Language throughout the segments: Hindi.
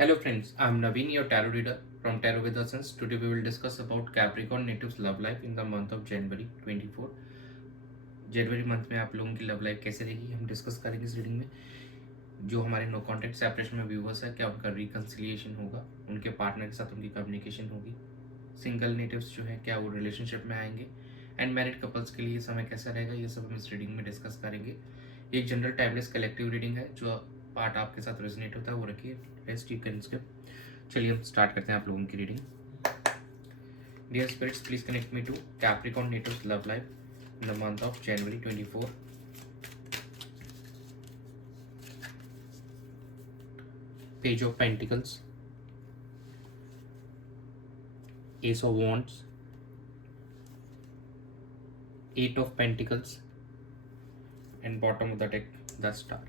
Hello friends, I'm Naveen, your tarot reader from Tarot with Essence. Today we will discuss about Capricorn natives love life in the month of January 24. January month में आप लोगों की लव लाइफ कैसे रहेगी हम डिस्कस करेंगे इस रीडिंग में। जो हमारे नो कॉन्टेक्ट सेपरेशन में व्यूवर्स है, क्या उनका रिकन्सिलिएशन होगा, उनके पार्टनर के साथ उनकी कम्युनिकेशन होगी। सिंगल नेटिव्स जो है क्या वो रिलेशनशिप में आएंगे, एंड मैरिड कपल्स के लिए समय कैसा रहेगा, ये सब हम इस रीडिंग में डिस्कस करेंगे। एक जनरल टाइमलेस कलेक्टिव रीडिंग है, जो पार्ट आपके साथ रेजोनेट होता है वो रखिए, रेस्ट यू कैन स्किप। चलिए हम स्टार्ट करते हैं आप लोगों की reading. Dear spirits, please connect me to Capricorn natives love life in the month of January 24. Page of Pentacles, Ace of Wands, Eight of Pentacles, and bottom of the deck the Star.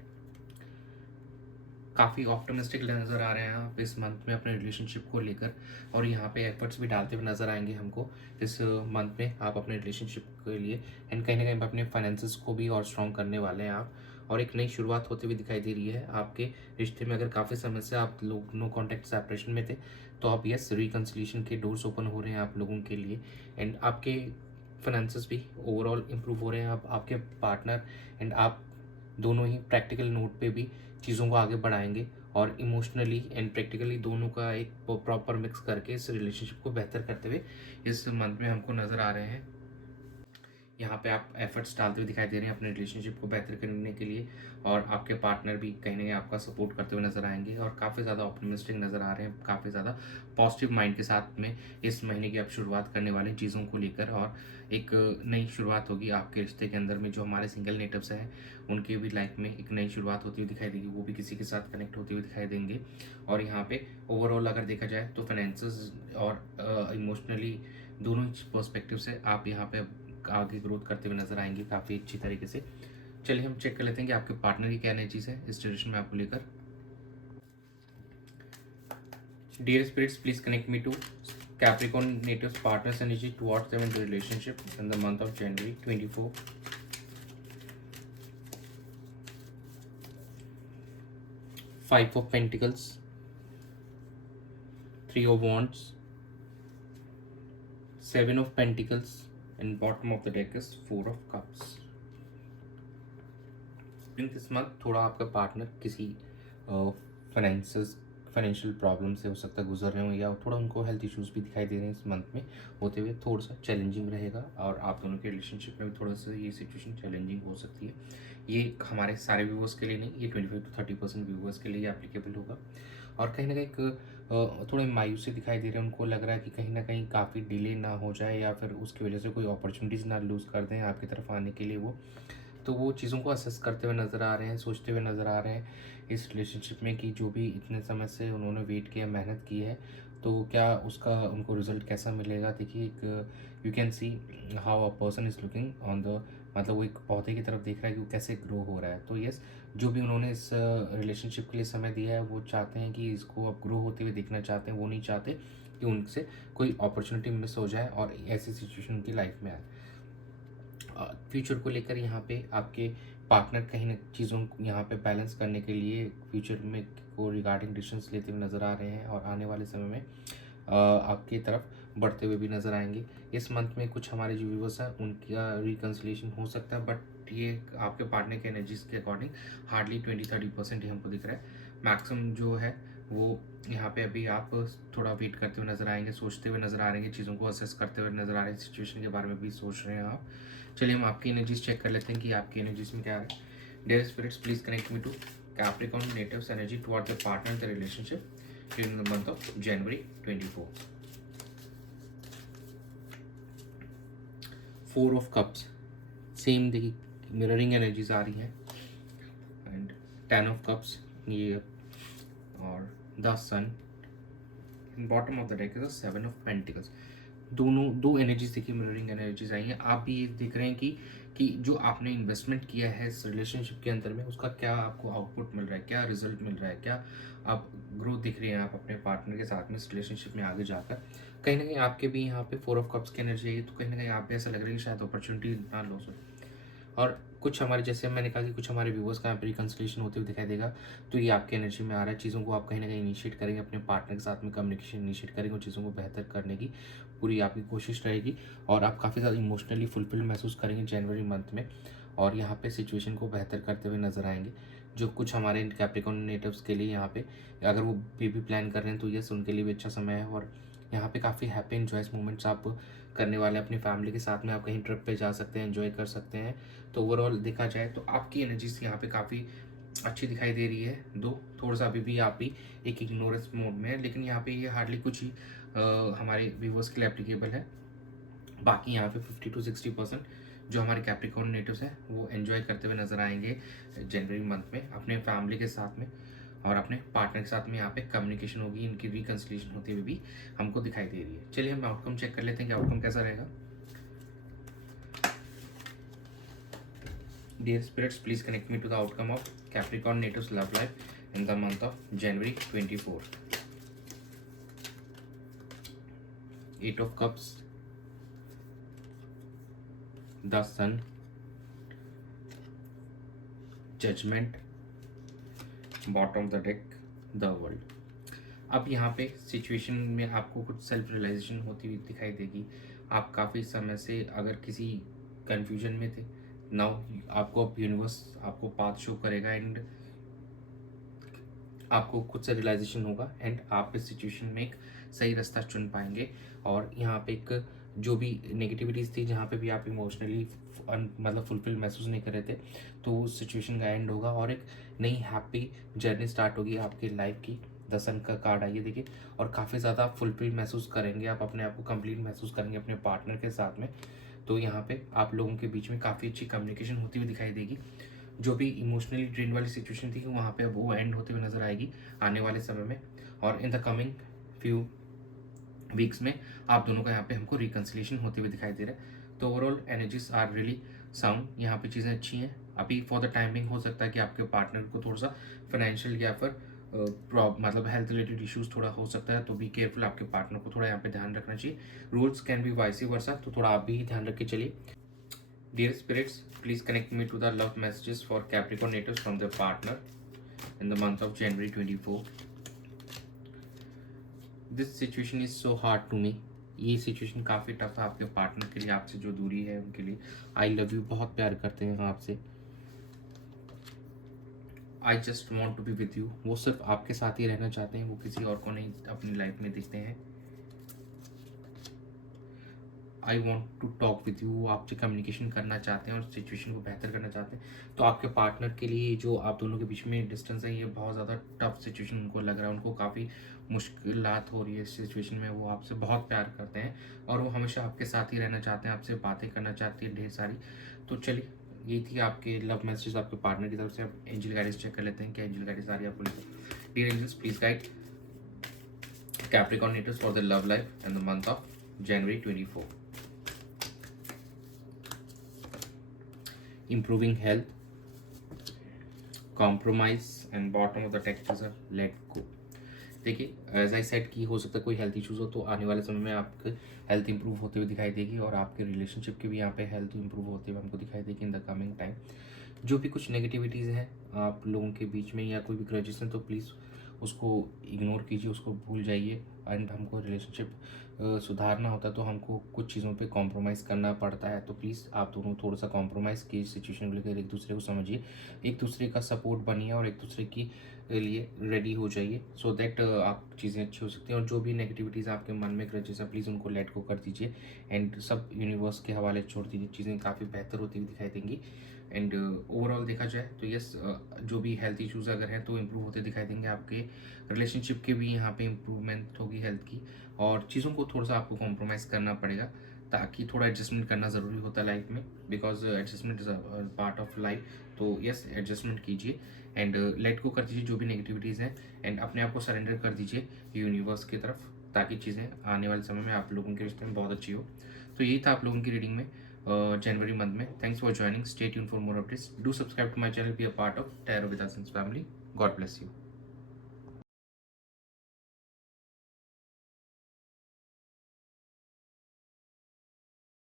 काफ़ी ऑप्टिमिस्टिक नज़र आ रहे हैं आप इस मंथ में अपने रिलेशनशिप को लेकर, और यहाँ पे एफर्ट्स भी डालते हुए नज़र आएंगे हमको इस मंथ में आप अपने रिलेशनशिप के लिए। एंड कहीं ना कहीं अपने फाइनेंसेस को भी और स्ट्रॉन्ग करने वाले हैं आप, और एक नई शुरुआत होते हुए दिखाई दे रही है आपके रिश्ते में। अगर काफ़ी समय से आप लोग नो कॉन्टैक्ट सेपरेशन में थे, तो आप यस रिकन्सिलिएशन के डोर्स ओपन हो रहे हैं आप लोगों के लिए। एंड आपके फाइनेंसेस भी ओवरऑल इम्प्रूव हो रहे हैं। आप आपके पार्टनर एंड आप दोनों ही प्रैक्टिकल नोट पे भी चीज़ों को आगे बढ़ाएंगे, और इमोशनली एंड प्रैक्टिकली दोनों का एक प्रॉपर मिक्स करके इस रिलेशनशिप को बेहतर करते हुए इस मंथ में हमको नज़र आ रहे हैं। यहाँ पे आप एफर्ट्स डालते हुए दिखाई दे रहे हैं अपने रिलेशनशिप को बेहतर करने के लिए, और आपके पार्टनर भी कहीं ना कहीं आपका सपोर्ट करते हुए नजर आएंगे, और काफ़ी ज़्यादा ऑप्टिमिस्टिक नज़र आ रहे हैं, काफ़ी ज़्यादा पॉजिटिव माइंड के साथ में इस महीने की आप शुरुआत करने वाले चीज़ों को लेकर। और एक नई शुरुआत होगी आपके रिश्ते के अंदर में। जो हमारे सिंगल नेटिव्स हैं उनकी भी लाइफ में एक नई शुरुआत होती हुई दिखाई देगी, वो भी किसी के साथ कनेक्ट होते हुए दिखाई देंगे। और यहाँ पे ओवरऑल अगर देखा जाए तो फाइनेंसेस और इमोशनली दोनों पर्सपेक्टिव से आप यहाँ पे आगे ग्रोथ करते हुए नजर आएंगे काफ़ी अच्छी तरीके से। चलिए हम चेक कर लेते हैं कि आपके पार्टनर की क्या एनर्जीज है इस डायरेक्शन में आपको लेकर। Dear spirits, please connect me to Capricorn natives partners energy towards them in the relationship in the month of January 24. Five of Pentacles, Three of Wands, Seven of Pentacles, and bottom of the deck is Four of Cups. This month थोड़ा आपका पार्टनर किसी फाइनेंशियल प्रॉब्लम से हो सकता है गुजर रहे हो, या थोड़ा उनको हेल्थ इश्यूज भी दिखाई दे रहे हैं इस मंथ में होते हुए। थोड़ा सा चैलेंजिंग रहेगा, और आप दोनों के रिलेशनशिप में भी थोड़ा सा ये सिचुएशन चैलेंजिंग हो सकती है। ये हमारे सारे व्यूवर्स के लिए नहीं, ये 25 to 30% व्यूवर्स के लिए एप्लीकेबल होगा। और कहीं ना कहीं थोड़े मायूसी दिखाई दे रहे हैं, उनको लग रहा है कि कहीं ना कहीं काफ़ी डिले ना हो जाए, या फिर उसकी वजह से कोई अपॉर्चुनिटीज़ ना लूज़ कर दें आपकी तरफ आने के लिए वो। तो वो चीज़ों को असेस करते हुए नज़र आ रहे हैं, सोचते हुए नज़र आ रहे हैं इस रिलेशनशिप में, कि जो भी इतने समय से उन्होंने वेट किया, मेहनत की है, तो क्या उसका उनको रिजल्ट कैसा मिलेगा। देखिए, एक you can see how a person is looking on the, मतलब वो एक पौधे की तरफ देख रहा है कि वो कैसे ग्रो हो रहा है। तो यस, जो भी उन्होंने इस रिलेशनशिप के लिए समय दिया है, वो चाहते हैं कि इसको अब ग्रो होते हुए देखना चाहते हैं। वो नहीं चाहते कि उनसे कोई अपॉर्चुनिटी मिस हो जाए और ऐसी सिचुएशन उनकी लाइफ में आए। फ्यूचर को लेकर यहाँ पे आपके पार्टनर कहीं ना चीज़ों को यहाँ पे बैलेंस करने के लिए फ्यूचर में को रिगार्डिंग डिसीजंस लेते हुए नज़र आ रहे हैं, और आने वाले समय में आपकी तरफ बढ़ते हुए भी नज़र आएंगे। इस मंथ में कुछ हमारे जो व्यूवर्स हैं उनका रिकन्सिलेशन हो सकता है, बट ये आपके पार्टनर के एनर्जीज के अकॉर्डिंग हार्डली 20-30% ही हमको दिख रहा है। मैक्सिमम जो है वो यहाँ पे अभी आप थोड़ा वेट करते हुए नजर आएंगे, सोचते हुए नजर आ रहे हैं, चीज़ों को असेस करते हुए नजर आ रहे हैं, सिचुएशन के बारे में भी सोच रहे हैं आप। चलिए हम आपकी एनर्जीज चेक कर लेते हैं कि आपकी एनर्जीज में क्या है। Dear spirits, please connect me to Capricorn natives energy towards the partner in the relationship during the month of January 24. Four of Cups, same देखिए मिररिंग एनर्जीज आ रही हैं, एंड 10 of Cups ये, और the sun, bottom of the deck is 7 of Pentacles। दोनों दो एनर्जीज देखिए मिररिंग एनर्जीज आई हैं। आप भी ये देख रहे हैं कि जो आपने इन्वेस्टमेंट किया है इस रिलेशनशिप के अंदर में, उसका क्या आपको आउटपुट मिल रहा है, क्या रिजल्ट मिल रहा है, क्या आप ग्रोथ दिख रही है आप अपने पार्टनर के साथ में इस रिलेशनशिप में आगे जाकर। कहीं ना कहीं आपके भी यहाँ पे 4 of Cups की एनर्जी है, तो कहीं ना कहीं आप भी ऐसा लग रहा है कि शायद अपॉर्चुनिटी ना लो सर, और कुछ हमारे, जैसे मैंने कहा कि कुछ हमारे व्यूवर्स का यहाँ पे रिकन्सिलिएशन होते हुए दिखाई देगा, तो ये आपके एनर्जी में आ रहा है। चीज़ों को आप कहीं ना कहीं इनिशिएट करेंगे, अपने पार्टनर के साथ में कम्युनिकेशन इनिशिएट करेंगे और चीज़ों को बेहतर करने की पूरी आपकी कोशिश रहेगी और आप काफ़ी ज़्यादा इमोशनली फुलफिल महसूस करेंगे जनवरी मंथ में और यहाँ पे सिचुएशन को बेहतर करते हुए नजर आएंगे। जो कुछ हमारे कैप्रिकॉर्न नेटिव्स के लिए यहाँ पे अगर वो बेबी प्लान कर रहे हैं तो यस उनके लिए भी अच्छा समय है और यहाँ पे काफ़ी हैप्पी एंजॉयस मोमेंट्स आप करने वाले हैं अपनी फैमिली के साथ में। आप कहीं ट्रिप पे जा सकते हैं, एंजॉय कर सकते हैं। तो ओवरऑल देखा जाए तो आपकी एनर्जीज यहाँ पे काफ़ी अच्छी दिखाई दे रही है। दो थोड़ा सा अभी भी आप भी एक इग्नोरेंस मोड में है, लेकिन यहाँ पे ये हार्डली कुछ ही हमारे व्यूवर्स के लिए एप्लीकेबल है। बाकी यहाँ पे 50 to 60% जो हमारे कैप्रिकॉर्न नेटिव्स हैं वो एंजॉय करते हुए नजर आएंगे जनवरी मंथ में अपने फैमिली के साथ में और अपने पार्टनर के साथ में। यहाँ पे कम्युनिकेशन होगी, इनकी रिकन्सिलिएशन होती हुई भी हमको दिखाई दे रही है। चलिए हम आउटकम चेक कर लेते हैं कि आउटकम कैसा रहेगा। Dear spirits, please connect me to the outcome of Capricorn natives love life in the month of January 24। 8 of Cups, the Sun, Judgment, bottom of the deck, the world. अब यहाँ पे सिचुएशन में आपको कुछ सेल्फ रियलाइजेशन होती हुई दिखाई देगी। आप काफ़ी समय से अगर किसी कंफ्यूजन में थे, नाउ आपको अब यूनिवर्स आपको पाथ शो करेगा एंड आपको खुद से रियलाइजेशन होगा एंड आप इस सिचुएशन में एक सही रास्ता चुन पाएंगे। और यहाँ पे एक जो भी नेगेटिविटीज़ थी, जहाँ पे भी आप इमोशनली मतलब फुलफिल महसूस नहीं कर रहे थे, तो उस सिचुएशन का एंड होगा और एक नई हैप्पी जर्नी स्टार्ट होगी आपकी लाइफ की। द सन का कार्ड आइए देखिए, और काफ़ी ज़्यादा फुलफिल महसूस करेंगे आप, अपने आप को कंप्लीट महसूस करेंगे अपने पार्टनर के साथ में। तो यहाँ पे आप लोगों के बीच में काफ़ी अच्छी कम्युनिकेशन होती हुई दिखाई देगी। जो भी इमोशनली ड्रेन वाली सिचुएशन थी वहाँ पे अब वो एंड होते हुए नजर आएगी आने वाले समय में। और in the coming few weeks में आप दोनों का यहाँ पे हमको रिकन्सिलिएशन होते हुए दिखाई दे रहा है। तो overall energies are really sound, यहाँ पे चीज़ें अच्छी हैं। अभी फॉर द टाइमिंग हो सकता है कि आपके पार्टनर को थोड़ा सा फाइनेंशियल या फिर मतलब हेल्थ रिलेटेड इश्यूज थोड़ा हो सकता है, तो बी केयरफुल, आपके पार्टनर को थोड़ा यहाँ पे ध्यान रखना चाहिए। Rules can be vice versa, तो थोड़ा आप भी ध्यान रख के चलिए। Dear spirits, please connect me to the love messages for Capricorn natives from their partner in the month of January 24. This situation is so hard to me. ये सिचुएशन काफ़ी टफ है आपके पार्टनर के लिए, आपसे जो दूरी है उनके लिए। आई लव यू बहुत प्यार करते हैं आपसे। I just want to be with you, वो सिर्फ आपके साथ ही रहना चाहते हैं, वो किसी और को नहीं अपनी लाइफ में देखते हैं। I want to talk with you, वो आपसे कम्युनिकेशन करना चाहते हैं और सिचुएशन को बेहतर करना चाहते हैं। तो आपके पार्टनर के लिए जो आप दोनों के बीच में डिस्टेंस है, ये बहुत ज़्यादा टफ सिचुएशन उनको लग रहा है, उनको काफ़ी मुश्किलात हो रही है इस सिचुएशन में। वो आपसे बहुत प्यार करते हैं और वो हमेशा आपके साथ ही रहना चाहते हैं, आपसे बातें करना चाहती है ढेर सारी। तो चलिए, ये थी आपके लव मैसेज आपके पार्टनर की तरफ से। आप एंजल गाइडेंस चेक कर लेते हैं क्या एंजल गाइडेंस आ रही है आपको लेकर। Dear angels, please guide Capricorn natives for the love life in the month of January 24. Improving health, compromise, and bottom of the deck is a let go. देखिए, एज आई सेड कि हो सकता है कोई हेल्थ इश्यूज हो, तो आने वाले समय में आपके हेल्थ इंप्रूव होते हुए दिखाई देगी और आपके रिलेशनशिप की भी यहाँ पे हेल्थ इंप्रूव होते हुए हमको दिखाई देगी इन द कमिंग टाइम। जो भी कुछ नेगेटिविटीज़ हैं आप लोगों के बीच में या कोई भी ग्रजेस हैं, तो प्लीज़ उसको इग्नोर कीजिए, उसको भूल जाइए। एंड हमको रिलेशनशिप सुधारना होता है तो हमको कुछ चीज़ों पे कॉम्प्रोमाइज़ करना पड़ता है। तो प्लीज़ आप दोनों थोड़ा सा कॉम्प्रोमाइज़ कीजिए, सिचुएशन को लेकर एक दूसरे को समझिए, एक दूसरे का सपोर्ट बनिए और एक दूसरे की लिए रेडी हो जाइए, सो दैट आप चीज़ें अच्छी हो सकती हैं। और जो भी नेगेटिविटीज़ आपके मन में ग्रजेस है, प्लीज़ उनको लेट गो कर दीजिए एंड सब यूनिवर्स के हवाले छोड़ दीजिए। चीज़ें काफ़ी बेहतर होती हुई दिखाई देंगी। एंड ओवरऑल देखा जाए तो यस, जो भी हेल्थ इश्यूज़ अगर हैं तो इम्प्रूव होते दिखाई देंगे। आपके रिलेशनशिप के भी यहाँ पे इम्प्रूवमेंट होगी हेल्थ की, और चीज़ों को थोड़ा सा आपको कॉम्प्रोमाइज़ करना पड़ेगा, ताकि थोड़ा एडजस्टमेंट करना ज़रूरी होता है लाइफ में, because adjustment is a part of life. तो यस, एडजस्टमेंट कीजिए एंड लेट गो कर दीजिए जो भी नेगेटिविटीज़ हैं, एंड अपने आप को सरेंडर कर दीजिए यूनिवर्स की तरफ, ताकि चीज़ें आने वाले समय में आप लोगों के रिश्ते में बहुत अच्छी हो। तो यही था आप लोगों की रीडिंग में जनवरी मंथ में। Thanks for joining, stay tuned for more updates, do subscribe to my channel, be a part of tarot with आसिंस फैमिली। God bless you.